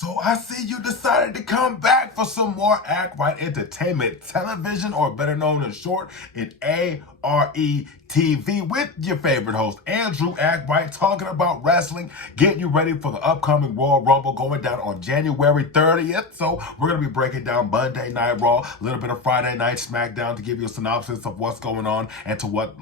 So I see you decided to come back for some more Act Right Entertainment Television, or better known in short, in A.R.E. TV, with your favorite host, Andrew Act Right, talking about wrestling, getting you ready for the upcoming Royal Rumble going down on January 30th. So we're going to be breaking down Monday Night Raw, a little bit of Friday Night Smackdown to give you a synopsis of what's going on and to what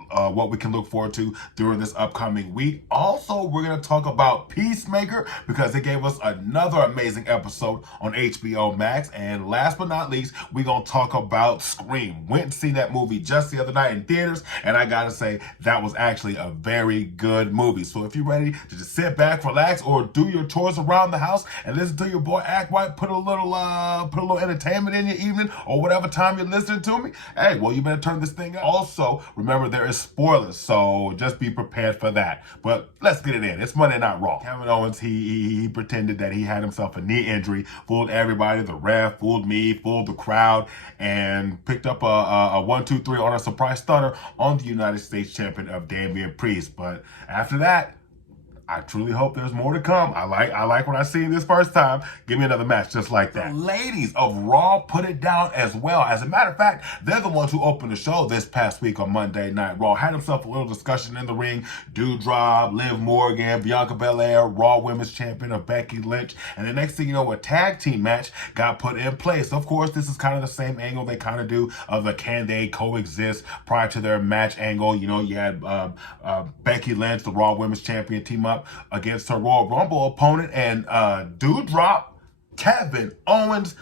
we can look forward to during this upcoming week. Also, we're going to talk about PeaceMaker because they gave us another amazing episode on HBO Max. And last but not least, we're going to talk about Scream. Went and seen that movie just the other night in theaters, and I gotta say, that was actually a very good movie. So if you're ready to just sit back, relax, or do your chores around the house and listen to your boy Act Right, put a little entertainment in your evening or whatever time you're listening to me, hey, well, you better turn this thing up. Also, remember, there is spoilers, so just be prepared for that. But let's get it in. It's Monday Night Raw. Kevin Owens, he pretended that he had himself a knee injury, fooled everybody, the ref, fooled me, fooled the crowd, and picked up a 1-2-3 on a surprise stunner on the United States champion of Damian Priest. But after that, I truly hope there's more to come. I like what I seen this first time. Give me another match just like that. The ladies of Raw put it down as well. As a matter of fact, they're the ones who opened the show this past week on Monday Night Raw. Had himself a little discussion in the ring. Doudrop, Liv Morgan, Bianca Belair, Raw Women's Champion of Becky Lynch. And the next thing you know, a tag team match got put in place. Of course, this is kind of the same angle they kind of do of the can they coexist prior to their match angle. You know, you had Becky Lynch, the Raw Women's Champion, team up against her Royal Rumble opponent, and Doudrop, Kevin Owens.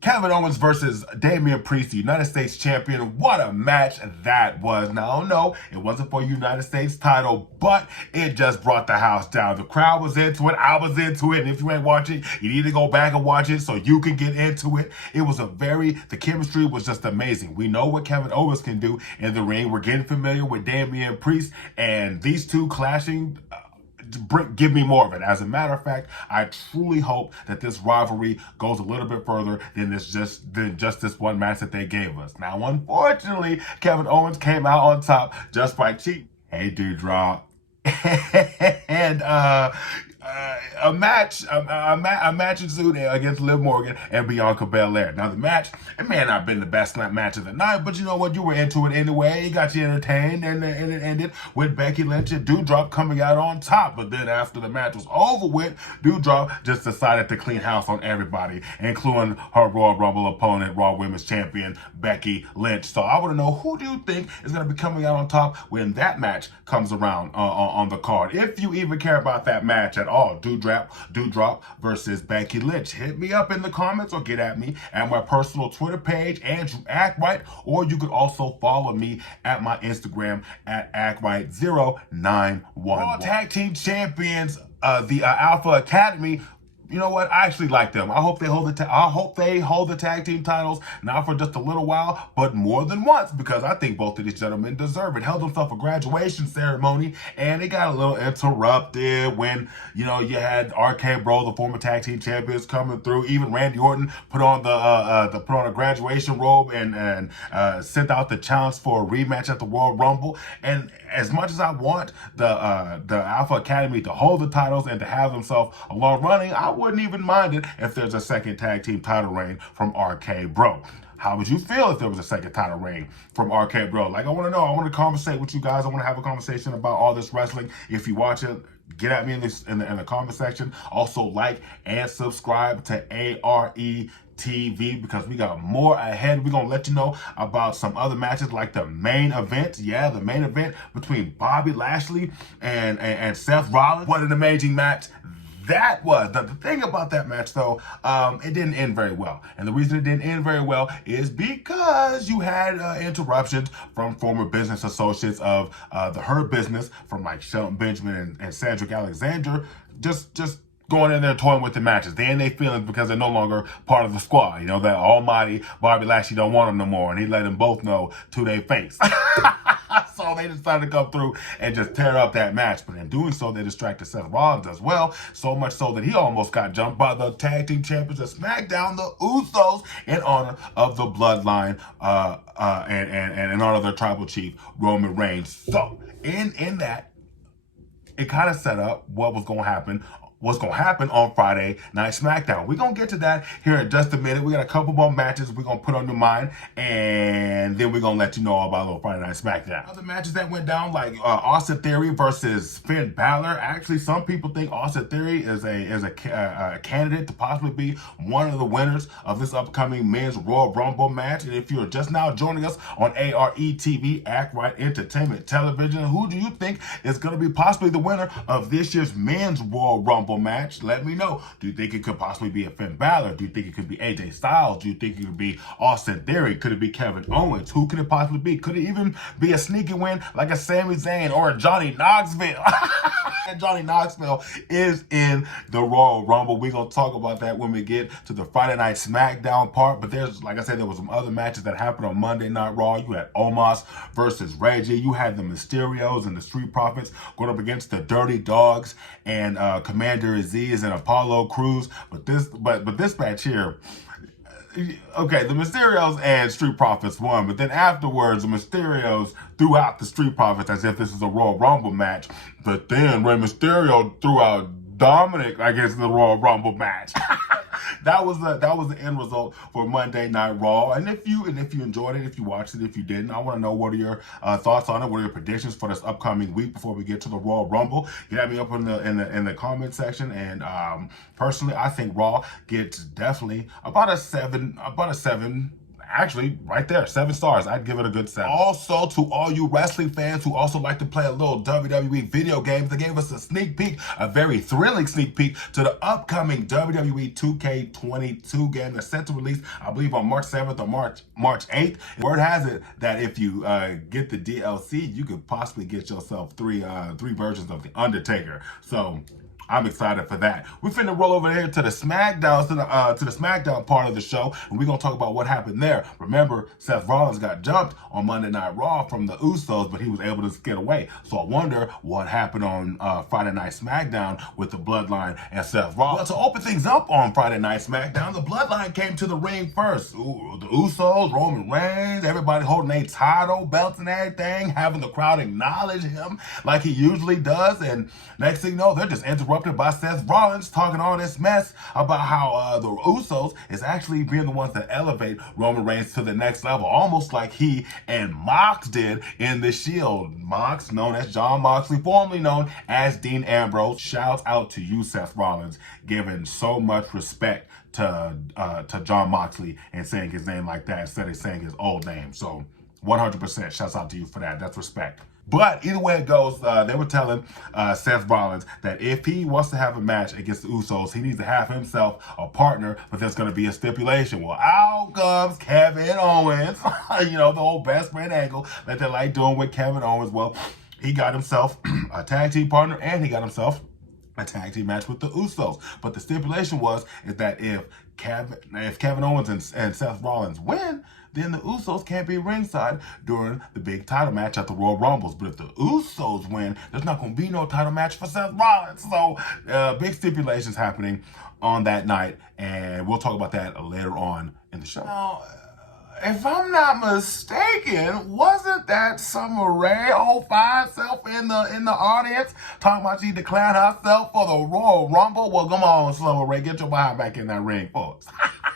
Kevin Owens versus Damian Priest, the United States champion. What a match that was. Now, no, it wasn't for United States title, but it just brought the house down. The crowd was into it. I was into it. And if you ain't watching, you need to go back and watch it so you can get into it. It was the chemistry was just amazing. We know what Kevin Owens can do in the ring. We're getting familiar with Damian Priest, and these two clashing, give me more of it. As a matter of fact, I truly hope that this rivalry goes a little bit further than just this one match that they gave us. Now, unfortunately, Kevin Owens came out on top just by cheating. Hey, Doudrop. And a match ensued against Liv Morgan and Bianca Belair. Now, the match, it may not have been the best match of the night, but you know what? You were into it anyway. It got you entertained, and it ended with Becky Lynch and Doudrop coming out on top. But then after the match was over with, Doudrop just decided to clean house on everybody, including her Royal Rumble opponent, Raw Women's Champion, Becky Lynch. So I want to know, who do you think is going to be coming out on top when that match comes around on the card? If you even care about that match at all, Doudrop versus Becky Lynch. Hit me up in the comments or get at me at my personal Twitter page, Andrew Act Right, or you could also follow me at my Instagram at ActRight091. All tag team champions, the Alpha Academy. You know what? I actually like them. I hope they hold the tag team titles, not for just a little while, but more than once, because I think both of these gentlemen deserve it. Held themselves a graduation ceremony, and it got a little interrupted when, you know, you had RK Bro, the former tag team champions, coming through. Even Randy Orton put on a graduation robe and sent out the challenge for a rematch at the Royal Rumble. And as much as I want the Alpha Academy to hold the titles and to have themselves a long running, I wouldn't even mind it if there's a second tag team title reign from RK Bro. How would you feel if there was a second title reign from RK Bro? Like, I want to know. I want to conversate with you guys. I want to have a conversation about all this wrestling. If you watch it, get at me in the comment section. Also, like and subscribe to A.R.E. TV, because we got more ahead. We're gonna let you know about some other matches, like the main event. Yeah, the main event between Bobby Lashley and Seth Rollins. What an amazing match that was. The thing about that match, though, it didn't end very well. And the reason it didn't end very well is because you had interruptions from former business associates of the Hurt Business, from like Shelton Benjamin and Cedric Alexander, just going in there toying with the matches. They in their feelings because they're no longer part of the squad. You know, that almighty Bobby Lashley don't want them no more, and he let them both know to their face. So they decided to come through and just tear up that match. But in doing so, they distracted Seth Rollins as well. So much so that he almost got jumped by the tag team champions of SmackDown, the Usos, in honor of the Bloodline and in honor of their tribal chief, Roman Reigns. So in that, it kind of set up what was going to happen what's going to happen on Friday Night Smackdown. We're going to get to that here in just a minute. We got a couple more matches we're going to put on your mind, and then we're going to let you know all about a little Friday Night Smackdown. Other matches that went down, like Austin Theory versus Finn Balor. Actually, some people think Austin Theory is a candidate to possibly be one of the winners of this upcoming Men's Royal Rumble match. And if you're just now joining us on A.R.E TV, Act Right Entertainment Television, who do you think is going to be possibly the winner of this year's Men's Royal Rumble match? Let me know. Do you think it could possibly be a Finn Balor? Do you think it could be AJ Styles? Do you think it could be Austin Theory? Could it be Kevin Owens? Who could it possibly be? Could it even be a sneaky win like a Sami Zayn or a Johnny Knoxville? And Johnny Knoxville is in the Royal Rumble. We're going to talk about that when we get to the Friday Night Smackdown part. But there's, like I said, there was some other matches that happened on Monday Night Raw. You had Omos versus Reggie. You had the Mysterios and the Street Profits going up against the Dirty Dogs and Commander Aziz and Apollo Crews. But this match here, okay, the Mysterios and Street Profits won, but then afterwards, the Mysterios threw out the Street Profits as if this is a Royal Rumble match. But then Rey Mysterio threw out Dominic, I guess, in the Royal Rumble match. That was the end result for Monday Night Raw. And if you enjoyed it, if you watched it, if you didn't, I want to know what are your thoughts on it. What are your predictions for this upcoming week before we get to the Royal Rumble? Get at me up in the comment section. And personally, I think Raw gets definitely about a seven. Actually, right there, 7 stars. I'd give it a good 7. Also, to all you wrestling fans who also like to play a little WWE video games, they gave us a sneak peek, a very thrilling sneak peek to the upcoming WWE 2K22 game that's set to release, I believe, on March 7th or March 8th. Word has it that if you get the DLC, you could possibly get yourself three versions of The Undertaker. So I'm excited for that. We're finna roll over here to the SmackDown, to the SmackDown part of the show, and we're gonna talk about what happened there. Remember, Seth Rollins got jumped on Monday Night Raw from the Usos, but he was able to get away. So I wonder what happened on Friday Night SmackDown with the Bloodline and Seth Rollins. Well, to open things up on Friday Night SmackDown, the Bloodline came to the ring first. The Usos, Roman Reigns, everybody holding their title, belts and everything, having the crowd acknowledge him like he usually does. And next thing you know, they're just interrupted by Seth Rollins talking all this mess about how the Usos is actually being the ones that elevate Roman Reigns to the next level, almost like he and Mox did in the Shield. Mox, known as John Moxley, formerly known as Dean Ambrose. Shouts out to you, Seth Rollins, giving so much respect to John Moxley and saying his name like that instead of saying his old name. So 100% shouts out to you for that. That's respect. But either way it goes, they were telling Seth Rollins that if he wants to have a match against the Usos, he needs to have himself a partner, but there's going to be a stipulation. Well, out comes Kevin Owens, you know, the whole best friend angle that they like doing with Kevin Owens. Well, he got himself a tag team partner, and he got himself a tag team match with the Usos. But the stipulation is that if Kevin Owens and Seth Rollins win, then the Usos can't be ringside during the big title match at the Royal Rumbles. But if the Usos win, there's not going to be no title match for Seth Rollins. So big stipulations happening on that night, and we'll talk about that later on in the show. Now, if I'm not mistaken, wasn't that Summer Rae old fine self in the audience talking about she declared herself for the Royal Rumble? Well, come on, Summer Rae, get your behind back in that ring for us.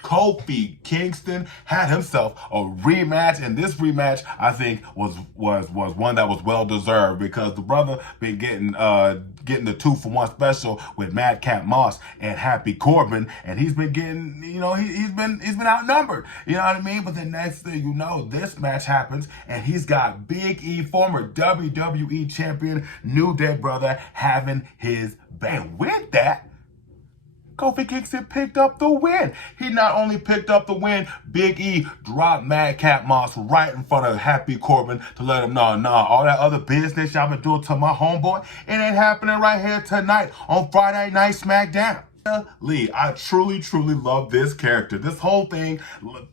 Kofi Kingston had himself a rematch, and this rematch I think was one that was well deserved because the brother been getting the 2-for-1 special with Madcap Moss and Happy Corbin, and he's been getting, you know, he's been outnumbered, you know what I mean? But the next thing you know, this match happens, and he's got Big E, former WWE champion, New Day brother, having his band. With that, Kofi Kingston picked up the win. He not only picked up the win, Big E dropped Madcap Moss right in front of Happy Corbin to let him know, nah, all that other business y'all been doing to my homeboy, it ain't happening right here tonight on Friday Night Smackdown. Lee, I truly love this character. This whole thing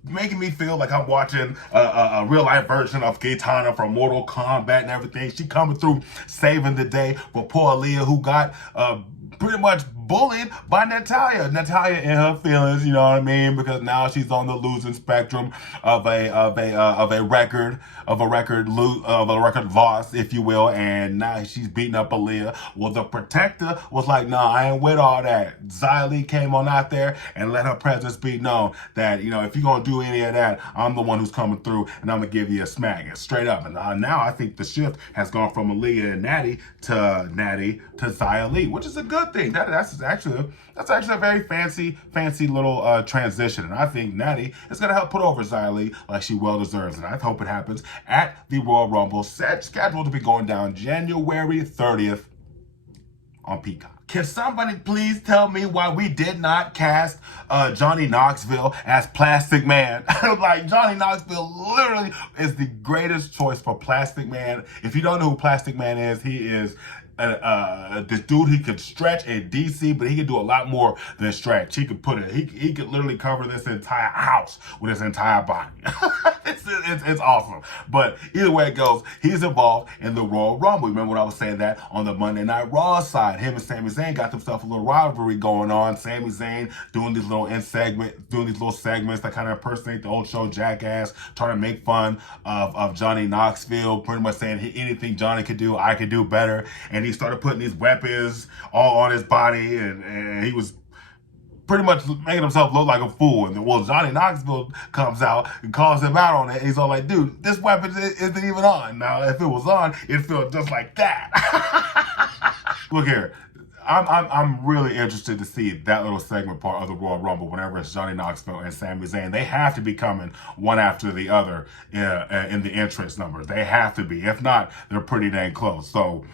making me feel like I'm watching a real life version of Kitana from Mortal Kombat and everything. She coming through saving the day for poor Aaliyah, who got pretty much bullied by Natalya. Natalya in her feelings, you know what I mean, because now she's on the losing spectrum of a record loss, if you will, and now she's beating up Aaliyah. Well, the protector was like, nah, I ain't with all that. Xia Li came on out there and let her presence be known that, you know, if you're gonna do any of that, I'm the one who's coming through and I'm gonna give you a smack, and straight up. And now I think the shift has gone from Aaliyah and Natty to Xia Li, which is a good thing. That's actually a very fancy little transition, and I think Natty is gonna help put over Xia Li like she well deserves, and I hope it happens at the Royal Rumble, scheduled to be going down January 30th on Peacock. Can somebody please tell me why we did not cast Johnny Knoxville as Plastic Man? Like, Johnny Knoxville literally is the greatest choice for Plastic Man. If you don't know who Plastic Man is, he is this dude. He could stretch in DC, but he could do a lot more than stretch. He could he could literally cover this entire house with his entire body. It's awesome. But either way it goes, he's involved in the Royal Rumble. Remember when I was saying that on the Monday Night Raw side, him and Sami Zayn got themselves a little rivalry going on. Sami Zayn doing these little segments that kind of impersonate the old show Jackass, trying to make fun of Johnny Knoxville, pretty much saying anything Johnny could do, I could do better. And he started putting these weapons all on his body, and he was pretty much making himself look like a fool. And then, well, Johnny Knoxville comes out and calls him out on it. He's all like, dude, this weapon isn't even on. Now, if it was on, it'd feel just like that. Look here. I'm really interested to see that little segment part of the Royal Rumble whenever it's Johnny Knoxville and Sami Zayn. They have to be coming one after the other in the entrance numbers. They have to be. If not, they're pretty dang close. So,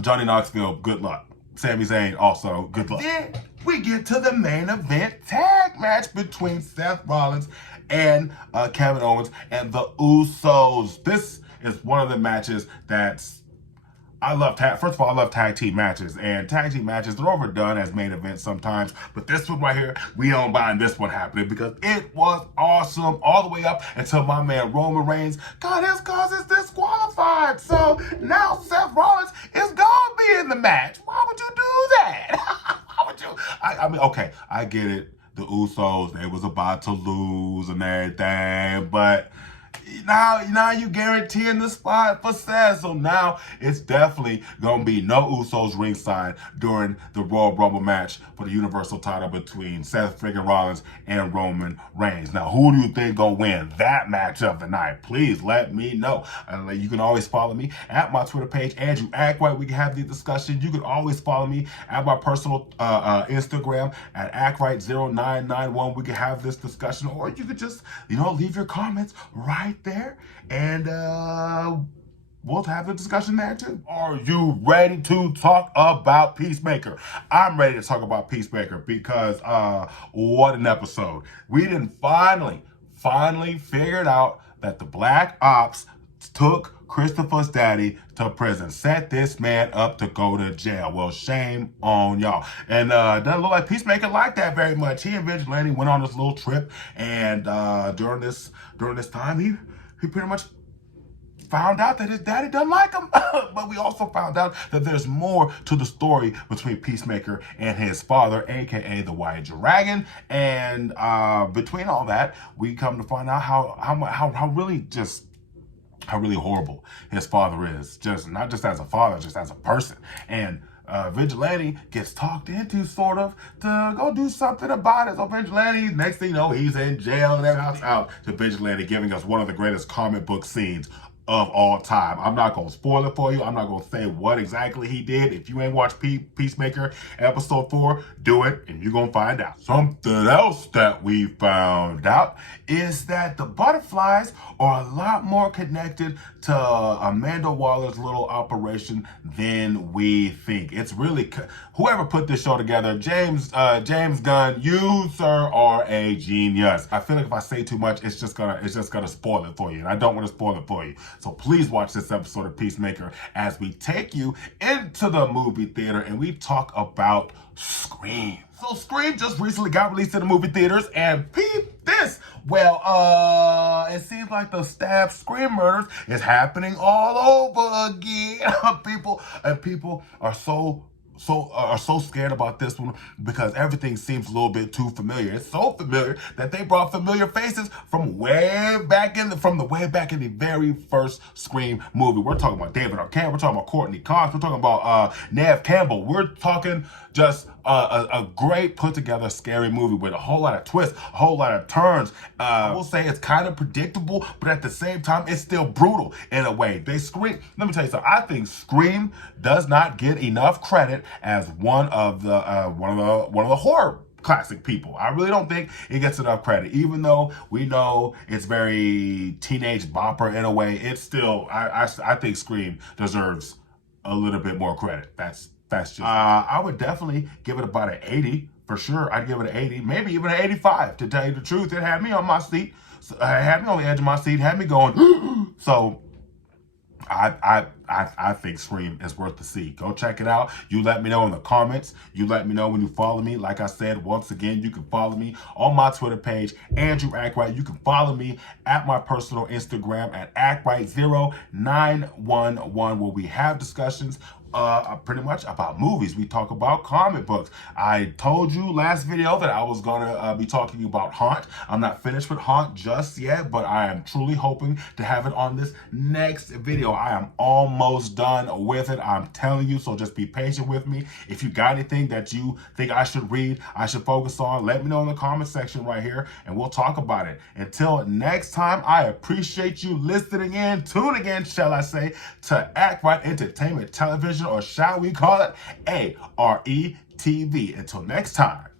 Johnny Knoxville, good luck. Sami Zayn, also, good luck. Then we get to the main event tag match between Seth Rollins and Kevin Owens and the Usos. This is one of the matches that's I love first of all, I love tag team matches, and tag team matches, they're overdone as main events sometimes, but this one right here, we don't mind this one happening because it was awesome all the way up until my man Roman Reigns got his causes disqualified. So now Seth Rollins is gonna be in the match. Why would you do that? Why would you? I mean, okay, I get it. The Usos, they was about to lose and everything, but now you guaranteeing the spot for Seth. So now it's definitely gonna be no Usos ringside during the Royal Rumble match for the Universal title between Seth friggin' Rollins and Roman Reigns. Now, who do you think gonna win that match of the night? Please let me know. You can always follow me at my Twitter page, Andrew Ackwright. We can have the discussion. You can always follow me at my personal Instagram at Ackwright0991. We can have this discussion, or you could just, leave your comments right there, and we'll have a discussion there too. Are you ready to talk about PeaceMaker? I'm ready to talk about PeaceMaker because what an episode. We didn't finally figured out that the Black Ops took Christopher's daddy to prison, set this man up to go to jail. Well, shame on y'all. And doesn't look like PeaceMaker liked that very much. He and Vigilante went on this little trip, and during this time, he pretty much found out that his daddy doesn't like him. But we also found out that there's more to the story between PeaceMaker and his father, aka the White Dragon. And between all that, we come to find out how really horrible his father is. Just not just as a father, just as a person. And Vigilante gets talked into sort of to go do something about it. So Vigilante, next thing you know, he's in jail, and everything's out to Vigilante giving us one of the greatest comic book scenes of all time. I'm not going to spoil it for you. I'm not going to say what exactly he did. If you ain't watched PeaceMaker episode 4, do it and you're going to find out. Something else that we found out is that the butterflies are a lot more connected to Amanda Waller's little operation than we think. It's really, whoever put this show together, James Gunn, you, sir, are a genius. I feel like if I say too much, it's just gonna spoil it for you, and I don't want to spoil it for you. So please watch this episode of PeaceMaker as we take you into the movie theater and we talk about Scream. So Scream just recently got released in the movie theaters, and peep this. Well, it seems like the stab Scream murders is happening all over again. People are so are so scared about this one because everything seems a little bit too familiar. It's so familiar that they brought familiar faces from way back in the very first Scream movie. We're talking about David Arquette. We're talking about Courtney Cox. We're talking about Neve Campbell. We're talking just a great put together scary movie with a whole lot of twists, a whole lot of turns. I will say it's kind of predictable, but at the same time, it's still brutal in a way. Scream. Let me tell you something. I think Scream does not get enough credit as one of the horror classic people. I really don't think it gets enough credit, even though we know it's very teenage bopper in a way. It's still, I think Scream deserves a little bit more credit. That's just. I would definitely give it about an 80 for sure. I'd give it an 80, maybe even an 85. To tell you the truth, it had me on my seat. So, it had me on the edge of my seat. Had me going. So. I think Scream is worth the see. Go check it out. You let me know in the comments. You let me know when you follow me. Like I said, once again, you can follow me on my Twitter page, Andrew Ackwright. You can follow me at my personal Instagram at Ackwright0911, where we have discussions pretty much about movies. We talk about comic books. I told you last video that I was gonna be talking about Haunt. I'm not finished with Haunt just yet, but I am truly hoping to have it on this next video. I am almost done with it, I'm telling you, so just be patient with me. If you got anything that you think I should read, I should focus on, let me know in the comment section right here, and we'll talk about it. Until next time, I appreciate you listening in, tuning in, shall I say, to Ackwright Entertainment Television, or shall we call it A.R.E. TV. Until next time.